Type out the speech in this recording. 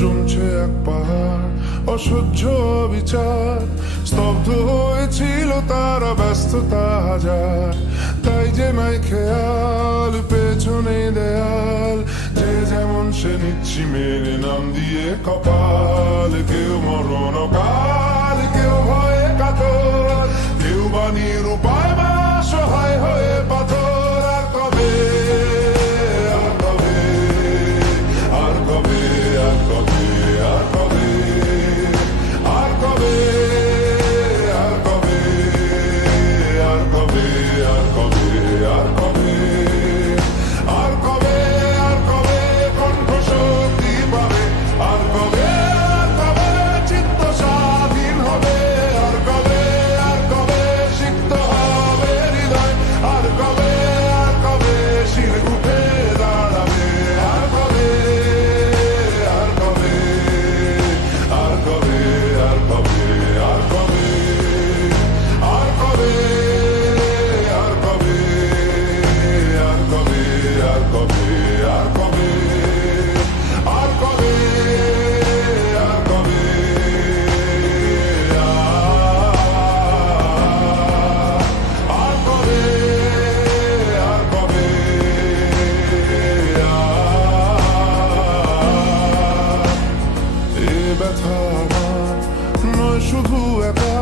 জমছে এক পাহাড়, অসহ্য বিচার, স্তব্ধ হয়েছিল তারা, ব্যস্ততা হাজার। তাই যে নাই খেয়াল, পেছনে দেয়াল, যে যেমন সে নিচ্ছি মেনে নাম দিয়ে কপাল। কেউ মরণ কাল, কেউ ভয়ে কাতর, কেউ বা নিরুপায় বা সহায় হয়ে পাথর। আর কবে, আর কবে, আর কবে, আর কবে, আর কবে, আর কবে, আর কবে, আর কবে, আর কবে, আর কবে, আর কবে, আর কবে কণ্ঠ শক্তি পাবে, আর কবে, আর কবে চিত্ত স্বাধীন হবে, আর কবে, আর কবে সিক্ত হবে হৃদয়, আর কবে, আর কবে শির উঠে দাঁড়াবে, আর কবে, আর কবে, আর কবে, আর কবে, আর কবে, আর কবে, আর কবে, আর কবে, আর কবে, আর কবে, আর কবে, আর কবে, আর কবে, আর কবে, এ ব্যথা আমার নয় শুধু একা,